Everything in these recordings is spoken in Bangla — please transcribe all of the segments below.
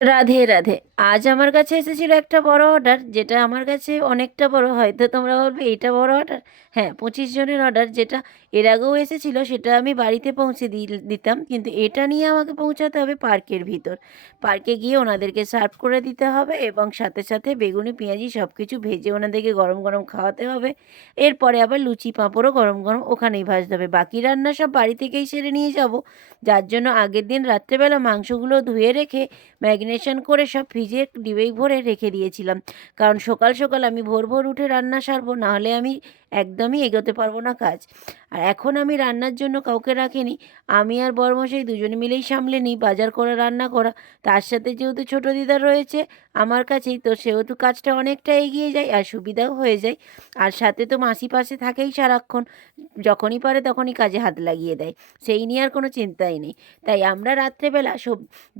রাধে রাধে। আজ আমার কাছে এসেছিল একটা বড় অর্ডার, যেটা আমার কাছে অনেকটা বড়। হয়তো তোমরা বলবে এইটা বড় অর্ডার। হ্যাঁ, 25 জনের অর্ডার, যেটা এর আগেও এসেছিল, সেটা আমি বাড়িতে পৌঁছে দিতাম, কিন্তু এটা নিয়ে আমাকে পৌঁছাতে হবে পার্কের ভিতর। পার্কে গিয়ে ওনাদেরকে সার্ভ করে দিতে হবে এবং সাথে সাথে বেগুনি পেঁয়াজি সব কিছু ভেজে ওনাদেরকে গরম গরম খাওয়াতে হবে। এরপরে আবার লুচি পাঁপড়ও গরম গরম ওখানেই ভাজতে হবে। বাকি রান্না সব বাড়ি থেকেই সেরে নিয়ে যাব, যার জন্য আগের দিন রাত্রেবেলা মাংসগুলো ধুয়ে রেখে ম্যাগনেশন করে সব ফ্রিজে ডিবেই ভরে রেখে দিয়েছিলাম। কারণ সকাল সকাল আমি ভোর ভোর উঠে রান্না সারবো, নাহলে আমি একদমই এগোতে পারবো না কাজ। আর এখন আমি রান্নার জন্য কাউকে রাখিনি, আমি আর বড়মশাই দুজনে মিলেই সামলে নিই বাজার করা, রান্না করা। তার সাথে যেহেতু ছোটো দিদা রয়েছে আমার কাছেই, তো সেহেতু কাজটা অনেকটা এগিয়ে যায় আর সুবিধাও হয়ে যায়। আর সাথে তো মাসি পাশে থাকেই সারাক্ষণ, যখনই পারে তখনই কাজে হাত লাগিয়ে দেয়, সেই নিয়ে আর কোনো চিন্তাই নেই। তাই আমরা রাত্রেবেলা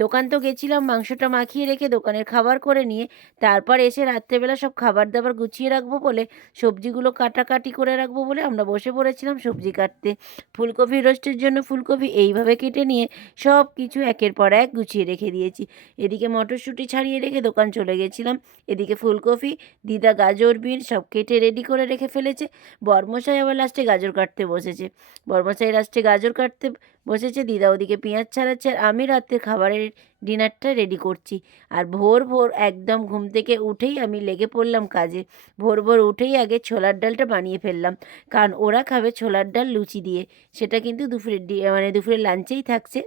দোকান তো গেছিলাম মাংসটা মাখিয়ে রেখে দোকানের খাবার করে নিয়ে, তারপর এসে রাত্রেবেলা সব খাবার দাবার গুছিয়ে রাখবো বলে, সবজিগুলো কাটাকাটি করে রাখবো বলে আমরা বসে পড়েছিলাম সবজি কাটতে। ফুলকপি রোস্টের জন্য ফুলকপি এইভাবে কেটে নিয়ে সব কিছু একের পর এক গুছিয়ে রেখে দিয়েছি। এদিকে মটরশুঁটি ছাড়িয়ে রেখে দোকান চলে গেছিলাম, এদিকে ফুলকপি, দিদা গাজর বিন সব কেটে রেডি করে রেখে ফেলেছে। বরমশাই আবার লাস্টে গাজর কাটতে বসেছে। বরমশাই লাস্টে গাজর কাটতে বসেছে, দিদা ওদিকে পেঁয়াজ ছাড়াচ্ছে, আর আমি রাতের খাবারের ডিনারটা রেডি করছি। আর ভোর ভোর একদম ঘুম থেকে উঠেই আমি লেগে পড়লাম কাজে। ভোর ভোর উঠেই আগে ছোলার ডালটা বানিয়ে ফেললাম, কারণ ওরা খাবে ছোলার ডাল লুচি দিয়ে। সেটা কিন্তু দুপুরের লাঞ্চেই থাকছে।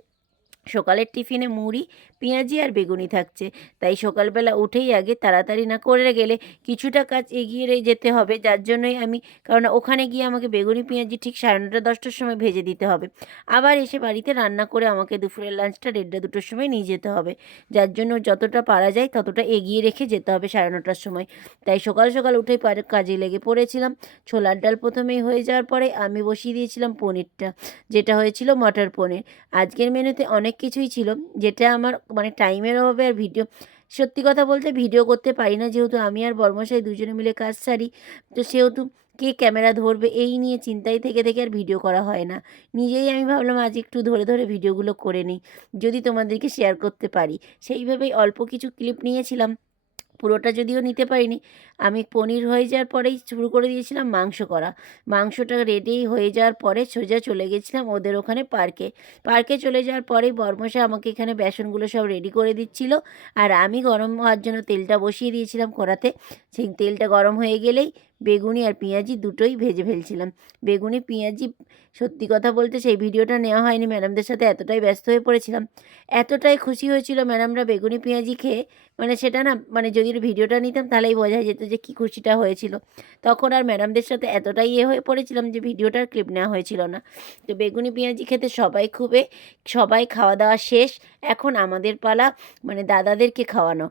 সকালের টিফিনে মুড়ি, পেঁয়াজি আর বেগুনি থাকছে। তাই সকালবেলা উঠেই আগে তাড়াতাড়ি না করে গেলে কিছুটা কাজ এগিয়ে যেতে হবে, যার জন্যই আমি, কারণ ওখানে গিয়ে আমাকে বেগুনি পেঁয়াজি ঠিক 9:30-10টার সময় ভেজে দিতে হবে। আবার এসে বাড়িতে রান্না করে আমাকে দুপুরের লাঞ্চটা 1:30-2টোর সময় নিয়ে যেতে হবে, যার জন্য যতটা পারা যায় ততটা এগিয়ে রেখে যেতে হবে 9:30টার সময়। তাই সকাল সকাল উঠেই কাজে লেগে পড়েছিলাম। ছোলার ডাল প্রথমেই হয়ে যাওয়ার পরে আমি বসিয়ে দিয়েছিলাম পনিরটা, যেটা হয়েছিল মটর পনির। আজকের মেনুতে অনেক কিছুই ছিল, যেটা আমার টাইমের অভাবে আর সত্যি কথা বলতে ভিডিও করতে পারি না, যেহেতু আমি আর বর্মশাই দুজনে মিলে কাজ সারি। তো সেহেতু কে ক্যামেরা ধরবে এই নিয়ে চিন্তায় থেকে থেকে আর ভিডিও করা হয় না। নিজেই আমি ভাবলাম আজ একটু ধরে ধরে ভিডিওগুলো করে নিই, যদি তোমাদেরকে শেয়ার করতে পারি। সেইভাবেই অল্প কিছু ক্লিপ নিয়েছিলাম, পুরোটা যদিও নিতে পারিনি। আমি পনির হয়ে যাওয়ার পরেই শুরু করে দিয়েছিলাম মাংস করা। মাংসটা রেডি হয়ে যাওয়ার পরে সোজা চলে গেছিলাম ওদের ওখানে পার্কে। পার্কে চলে যাওয়ার পরেই বর্মশা আমাকে এখানে বেসনগুলো সব রেডি করে দিচ্ছিল, আর আমি গরম হওয়ার জন্য তেলটা বসিয়ে দিয়েছিলাম কড়াতে। সেই তেলটা গরম হয়ে গেলেই বেগুনি আর পেঁয়াজি দুটোই ভেজে ফেলছিলাম। বেগুনি পেঁয়াজি, সত্যি কথা বলতে সেই ভিডিওটা নেওয়া হয়নি, ম্যাডামদের সাথে এতটাই ব্যস্ত হয়ে পড়েছিলাম। এতটাই খুশি হয়েছিল ম্যাডামরা বেগুনি পেঁয়াজি খেয়ে, সেটা না, যদি ভিডিওটা নিতাম তাহলেই বোঝা যেত যে কী খুশিটা হয়েছিল। তখন আর ম্যাডামদের সাথে এতটাই হয়ে পড়েছিলাম যে ভিডিওটার ক্লিপ নেওয়া হয়েছিল না। তো বেগুনি পেঁয়াজি খেতে সবাই খাওয়া দাওয়া শেষ। এখন আমাদের পালা, দাদাদেরকে খাওয়ানো।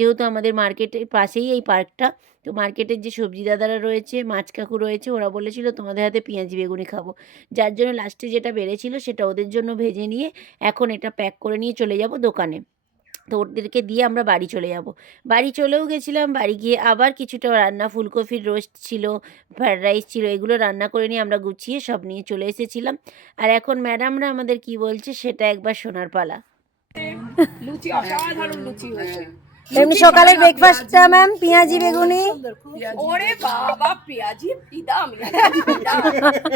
যেহেতু আমাদের মার্কেটের পাশেই এই পার্কটা, তো মার্কেটের যে সবজি দাদারা রয়েছে, মাছ কাকু রয়েছে, ওরা বলেছিল তোমাদের হাতে পেঁয়াজি বেগুনি খাবো। যার জন্য লাস্টে যেটা বেড়েছিল সেটা ওদের জন্য ভেজে নিয়ে এখন এটা প্যাক করে নিয়ে চলে যাব দোকানে। তো ওদেরকে দিয়ে আমরা বাড়ি চলে যাব। বাড়ি চলেও গেছিলাম, বাড়ি গিয়ে আবার কিছুটা রান্না, ফুলকপির রোস্ট ছিল, ফ্রায়েড রাইস ছিল, এগুলো রান্না করে নিয়ে আমরা গুছিয়ে সব নিয়ে চলে এসেছিলাম। আর এখন ম্যাডামরা আমাদের কি বলছে সেটা একবার শোনার পালা। লুচি অসাধারণ লুচি হয়েছে। এমনি সকালের ব্রেকফাস্টটা ম্যাম পেঁয়াজি বেগুনি। ওরে বাবা, পেঁয়াজি ফিদা, আমি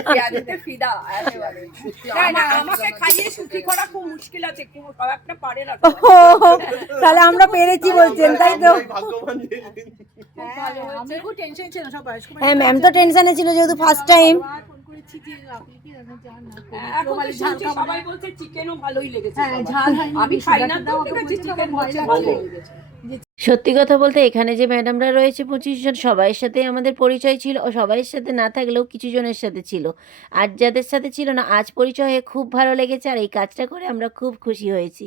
পেঁয়াজিতে ফিদা একেবারে। না আমাকে খাইয়ে সুখী করা খুব মুশকিল আছে, খুব একটা পারে না। তাহলে আমরা পেরেছি বলছেন, তাই তো? আমি খুব টেনশন ছিল সব বয়স্ক। হ্যাঁ, ম্যাম তো টেনশনে ছিল যেহেতু ফার্স্ট টাইম। সবাই বলছে চিকেনও ভালোই লেগেছে। আমি খাই না তো, ঠিক আছে, চিকেন বলছে ভালোই লেগেছে। সত্যি কথা বলতে এখানে যে ম্যাডামরা রয়েছে 25 জন, সবাইয়ের সাথেই আমাদের পরিচয় ছিল, ও সবাইয়ের সাথে না থাকলেও কিছু জনের সাথে ছিল। আর যাদের সাথে ছিল না, আজ পরিচয় হয়ে খুব ভালো লেগেছে, আর এই কাজটা করে আমরা খুব খুশি হয়েছি।